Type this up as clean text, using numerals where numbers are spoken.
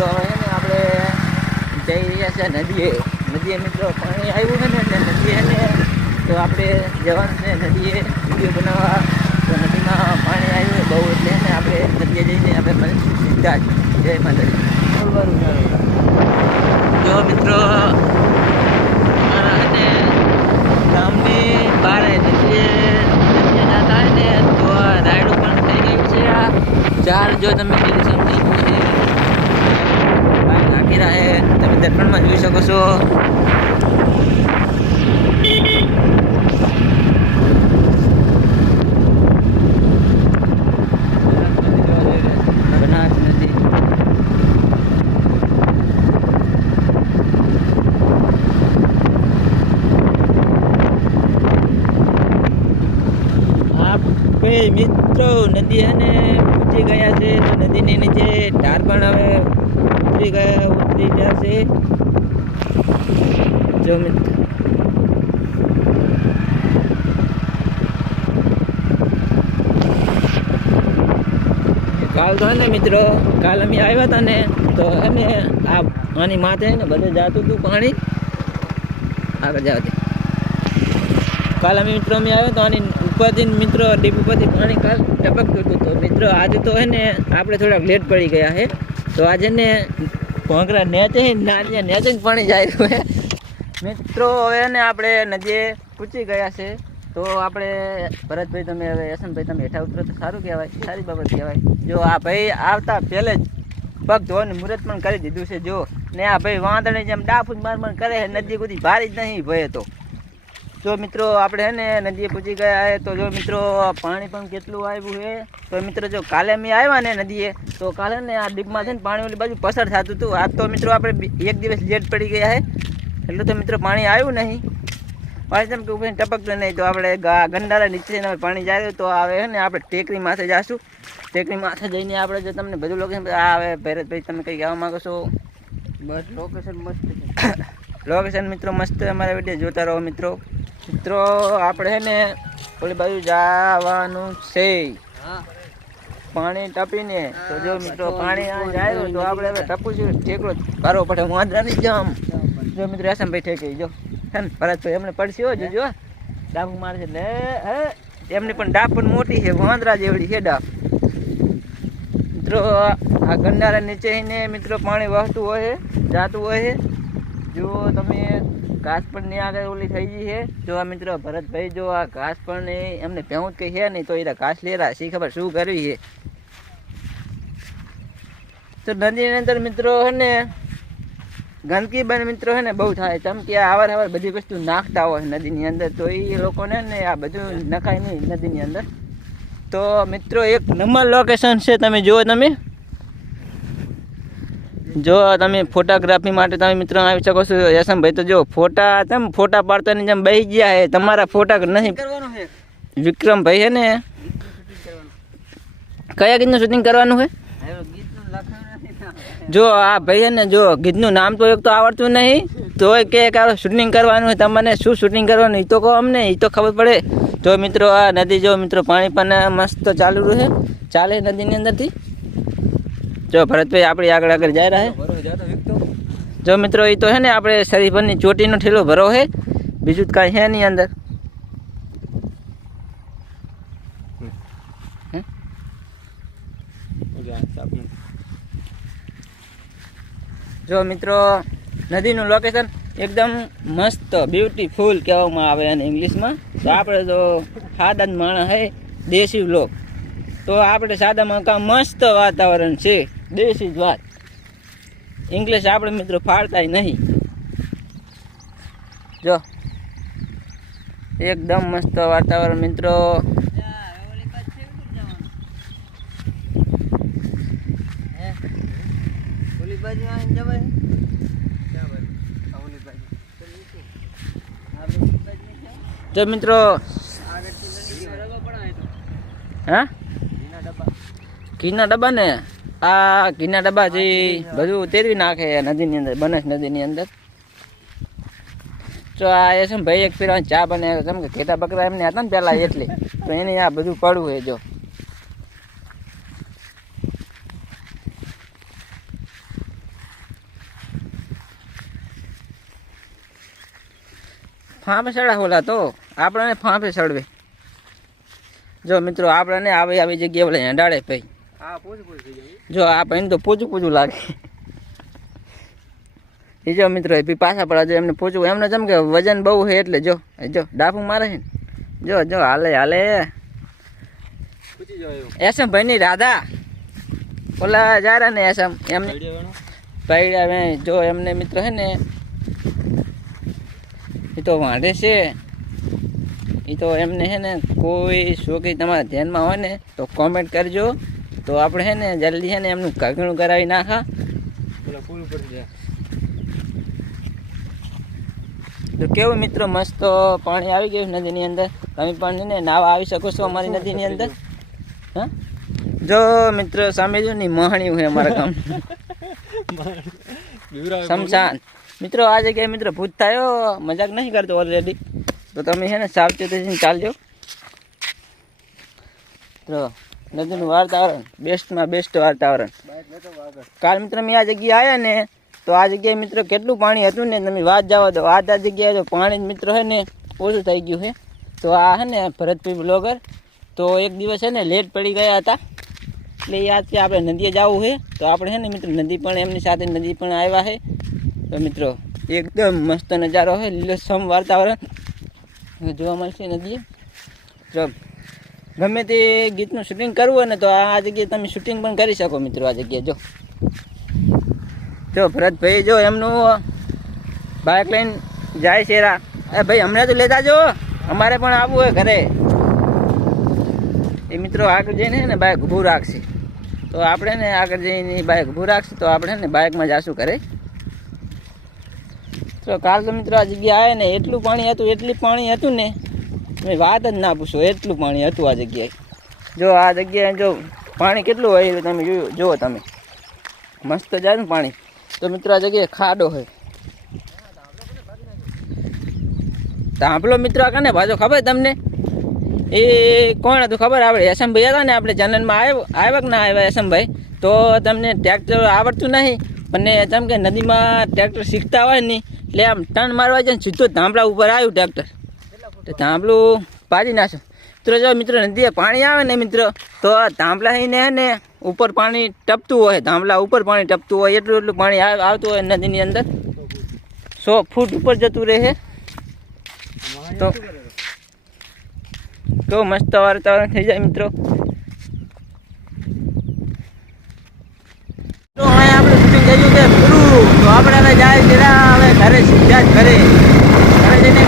મિત્રો હવે છે ને આપણે જઈ રહ્યા છે નદીએ મિત્રો પાણી આવ્યું છે ને એટલે નદીએ છે ને તો આપણે જવાનું છે નદીએ વિડીયો બનાવવા. તો નદીમાં પાણી આવ્યું બહુ એટલે ને આપણે નદીએ જઈને આપણે મળીશું સીધા જ. જય માતાજી. જો મિત્રો મારા ને ગામની બહાર નદીએ જતા હોય ને તો રાયડું પણ થઈ ગયું છે. આ ઝાડ જો તમે લીલુંછમ થઈ ગયું છે નાખી રહ્યા તમે દર્પણમાં જોઈ શકો છો. મિત્રો નદી અને ઉતરી ગયા છે તો નદીની નીચે ઢાર પણ હવે ઉતરી ગયા છે. જો મિત્રો કાલ તો ને મિત્રો કાલ અમે આવ્યા હતા ને તો એને આની માથે ને બધે જતું હતું પાણી. આગળ જાવ કાલ અમે આવ્યા તો આની ઉપરથી મિત્રો ડીપ ઉપરથી પાણી કાલ ટપકતું હતું. તો મિત્રો આજે તો હે ને આપણે થોડાક લેટ પડી ગયા છે તો આજે ને ભોંગરા નેચે નેચે પાણી જાય રહ્યું છે મિત્રો. હવે ને આપણે નદીએ પૂછી ગયા છે તો આપણે ભરતભાઈ તમે હવે યશનભાઈ તમે હેઠા ઉતરો તો સારું કહેવાય, સારી બાબત કહેવાય. જો આ ભાઈ આવતા પહેલે જ પગ ધોવાનું મુહૂર્ત પણ કરી દીધું છે. જો ને આ ભાઈ વાંદણી જેમ ડાફૂજ માર કરે છે નદી બધી ભારી જ નહીં ભય તો. જો મિત્રો આપણે હે ને નદીએ પૂછી ગયા છે તો જો મિત્રો પાણી પણ કેટલું આવ્યું છે. તો મિત્રો જો કાલે અમે આવ્યા ને નદીએ તો કાલે ને આ ડીપમાં છે ને પાણી ઓલી બાજુ પસાર થતું હતું. આજ તો મિત્રો આપણે એક દિવસ લેટ પડી ગયા છે એટલું તો મિત્રો પાણી આવ્યું નહીં. પાણી તેમ કે ઉભીને ટપકતું નહીં તો આપણે ગંડારા નીચે પાણી જાય તો આવે છે ને આપણે ટેકરી માથે જઈશું. ટેકરી માથે જઈને આપણે જો તમને બધું લોકેશન આવે ભરતભાઈ તમે કંઈ કહેવા માગો છો? બસ લોકેશન મસ્ત છે. લોકેશન મિત્રો મસ્ત અમારા વિડીયો જોતા રહો મિત્રો. મિત્રો આપણે છે ને ઓલી બાજુ જવાનું છે પાણી ટપીને. તો જો મિત્રો પાણી જાય તો આપણે હવે ટપું છું ઠેકડો ભરવો પડે વાંદરા નહીં જામ. જો મિત્રો યશનભાઈ ઠેકી જો છે ને ભરતભાઈ એમને પડશે હો જોજો ડાબુ મારે છે એટલે એમની પણ ડાબ પણ મોટી છે વાંદરા જેવડી છે ડાબ. મિત્રો આ ગંડારા નીચે ને મિત્રો પાણી વહતું હોય જાતું હોય. જો તમે ઘાસ પણ નહીં આગળ ઓલી થઈ ગઈ છે. જો આ મિત્રો ભરતભાઈ જો આ ઘાસ પણ એમને ભેવું જ કંઈ છે નહીં તો એ ઘાસ લેરા શી ખબર શું કરવી છે. તો નદીની અંદર મિત્રો છે ને ગંદકી બને મિત્રો છે ને બહુ થાય. ચમકી આવાર બધી વસ્તુ નાખતા હોય નદીની અંદર તો એ લોકોને ને આ બધું નખાય નહીં નદીની અંદર. તો મિત્રો એક નંબર લોકેશન છે તમે જુઓ. તમે ફોટોગ્રાફી માટે તમે મિત્રો આવી શકો છો. યશનભાઈ તો જો ફોટા પાડતાની જેમ બેસી ગયા છે. તમારા ફોટા નહીં વિક્રમભાઈ છે ને કયા ગીતનું શૂટિંગ કરવાનું છે? જો આ ભાઈ છે ને જો ગીતનું નામ તો એક તો આવડતું નહીં તોય કે શૂટિંગ કરવાનું હોય. તમને શું શૂટિંગ કરવાનું એ તો કહો અમને, એ તો ખબર પડે. જો મિત્રો આ નદી જો મિત્રો પાણી પણ મસ્ત ચાલુ રહે ચાલે નદીની અંદરથી. જો ભરતભાઈ આપણી આગળ જાય રહ્યા. જો મિત્રો એ તો છે ને આપણે શરીફરની ચોટીનો ઠેલો ભરો છે બીજું જ કાંઈ છે નહીં અંદર. જો મિત્રો નદીનું લોકેશન એકદમ મસ્ત બ્યુટીફુલ કહેવામાં આવે અને ઇંગ્લિશમાં. તો આપણે તો સાદા જ માણસ છે દેશી લોક તો આપણે સાદામાં કામ મસ્ત વાતાવરણ છે દેશી જ વાત. ઇંગ્લિશ આપણે મિત્રો ફાડતા નહીં. જો એકદમ મસ્ત વાતાવરણ મિત્રો. જો મિત્રો હા ઘીના ડબ્બા ને આ ઘીના ડબ્બાથી બધું ઉતેરવી નાખે નદીની અંદર બનાસ નદીની અંદર. તો આ એ છે ભાઈ એક ફેર ચા બનાવ્યો કેમ કે ઘેટા બકરા એમને હતા ને પહેલાં એટલે તો એને આ બધું પડવું હોય. જો ફાંફે ચડા ઓલા તો આપણને ફાંફે ચડવે. જો મિત્રો આપણને આવી જગ્યાએ ઓલા હેંડાળે ભાઈ. હા પૂછ થઈ જાય. જો આ ભાઈને તો પૂછું લાગે. એ જો મિત્રો એ પાછા પડે જો એમને પૂછવું એમને જેમ કે વજન બહુ છે એટલે જો ડાફું મારે છે ને જો હાલે પૂછી જાવ એસમ ભાઈની રાધા ઓલા જારા ને એસમ એમને ભાઈ જો એમને મિત્ર હે ને એ તો વાંઢે છે. એ તો એમને હે ને કોઈ છોકરી તમારા ધ્યાનમાં હોય ને તો કોમેન્ટ કરજો તો આપણે હે ને જલ્દી હે ને એમનું કાગણું કરાવી નાખા. ફૂલ ઉપર જાય. તો કેવું મિત્રો મસ્ત પાણી આવી ગયું નદીની અંદર. તમે પણ ને નાવા આવી શકો છો અમારી નદીની અંદર. હા જો મિત્રો સામે જો ને મહાણ્યું છે અમારા ગામ શમશાન. મિત્રો આ જગ્યાએ મિત્રો ભૂત થયો મજાક નહીં કરતો ઓલરેડી. તો તમે છે ને સાવચેતીથી ચાલજો. તો નદીનું વાતાવરણ બેસ્ટમાં બેસ્ટ વાતાવરણ. કાલ મિત્રો મેં આ જગ્યાએ આવ્યા ને તો આ જગ્યાએ મિત્રો કેટલું પાણી હતું ને તમે વાત જવા દો. આ જગ્યાએ જો પાણી મિત્રો છે ને ઓછું થઈ ગયું છે. તો આ છે ને ભરતભાઈ બ્લોગર તો એક દિવસ છે ને લેટ પડી ગયા હતા એટલે યાદ કે આપણે નદીએ જવું છે. તો આપણે છે ને મિત્રો નદી પણ એમની સાથે નદી પણ આવ્યા છે. તો મિત્રો એકદમ મસ્ત નજારો છે લીલોછમ વાતાવરણ જોવા મળશે નદીએ. તો ગમે તે ગીતનું શૂટિંગ કરવું હોય ને તો આ જગ્યાએ તમે શૂટિંગ પણ કરી શકો મિત્રો. આ જગ્યાએ જો ભરતભાઈ જો એમનું બાઇક લઈને જાય છે. ભાઈ હમણાં તો લેતા જો અમારે પણ આવવું હોય ઘરે. એ મિત્રો આગળ જઈને ને બાઇક ઊભું રાખશે તો આપણે ને આગળ જઈને બાઇક ઊભું રાખશે તો આપણે ને બાઇકમાં જાશું ઘરે. તો કાલ તો મિત્રો આ જગ્યાએ આવે ને એટલું પાણી હતું ને મેં વાત જ ના પૂછો. એટલું પાણી હતું આ જગ્યાએ. જો આ જગ્યાએ જો પાણી કેટલું હોય તમે જુઓ તમે મસ્ત જાય ને પાણી. તો મિત્રો આ જગ્યાએ ખાડો હોય. તાંભલો મિત્રો આ કને ભાજો ખબર તમને એ કોણ હતું ખબર? આપણે યશમભાઈ હતા ને આપણે ચેનલમાં આવ્યા કે ના આવ્યા યશમભાઈ. તો તમને ટ્રેક્ટર આવડતું નહીં પણ જેમ કે નદીમાં ટ્રેક્ટર શીખતા હોય ને એટલે આમ ટર્ન મારવા જાય ને સીધું ધાંભલા ઉપર આવ્યું ટ્રેક્ટર તો ધાંભલું પાડી નાખો. મિત્રો જો મિત્રો નદીએ પાણી આવે ને મિત્રો તો ધાંભલા થઈને ને ઉપર પાણી ટપતું હોય. ધાંભલા ઉપર પાણી ટપતું હોય એટલું પાણી આવતું હોય નદીની અંદર 100 ફૂટ ઉપર જતું રહે. તો કેવું મસ્ત વાતાવરણ થઈ જાય મિત્રો. તો અહીંયા આપણે શૂટિંગ કર્યું છે પૂરું. તો આપણે હવે જાય હવે ઘરે સીધા જ ઘરે જઈને